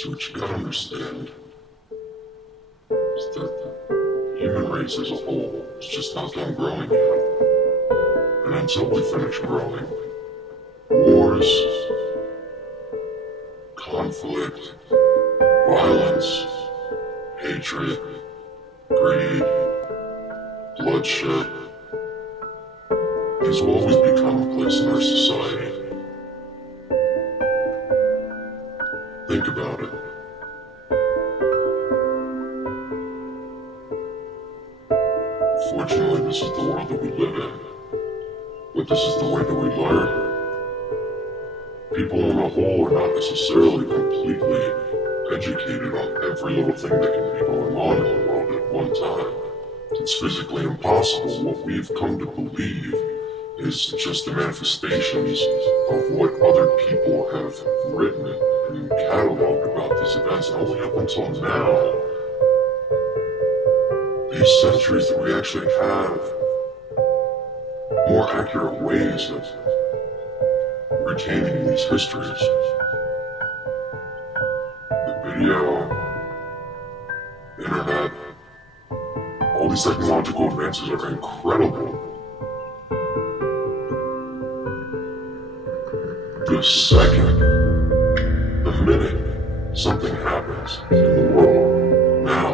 So what you gotta understand is that the human race as a whole is just not done growing yet. And until we finish growing, wars, conflict, violence, hatred, greed, bloodshed, these will always be commonplace in our society. Think about it. Fortunately, this is the world that we live in, but this is the way that we learn. People on the whole are not necessarily completely educated on every little thing that can be going on in the world at one time. It's physically impossible. What we've come to believe is just the manifestations of what other people have written and cataloged about these events. And only up until now, these centuries, that we actually have more accurate ways of retaining these histories. The video, the internet, all these technological advances are incredible. The second, the minute something happens in the world, now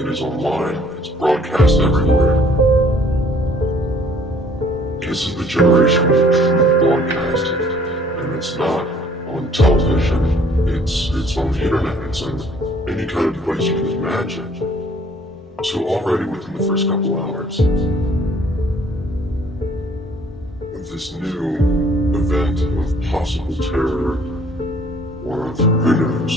it is online, it's broadcast everywhere. This is the generation of true broadcasting, and it's not on television, it's on the internet, it's on any kind of device you can imagine. So already within the first couple hours of this new event of possible terror, or of who knows,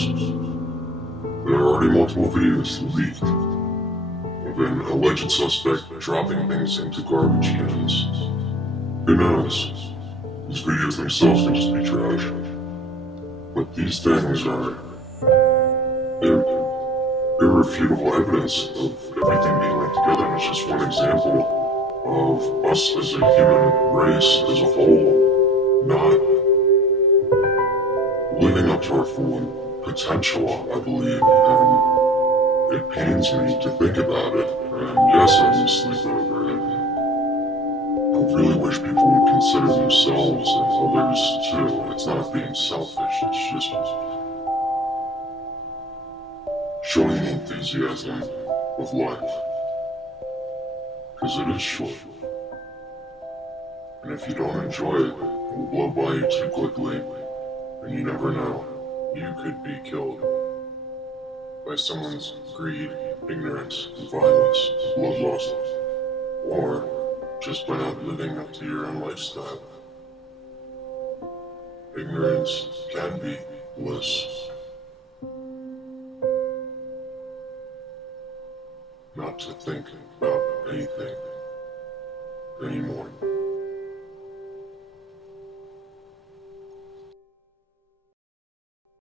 there are already multiple videos leaked of an alleged suspect dropping things into garbage cans. Who knows? These videos themselves can just be trash. But these things are irrefutable evidence of everything being linked together, and it's just one example of us as a human race as a whole not living up to our full potential, I believe, and it pains me to think about it. And yes, I lose sleep over it. I really wish people would consider themselves and others too. It's not being selfish, it's just showing the enthusiasm of life. Because it is short. And if you don't enjoy it, it will blow by you too quickly. And you never know. You could be killed by someone's greed, ignorance, violence, bloodlust, or just by not living up to your own lifestyle. Ignorance can be bliss. Not to think about anything anymore.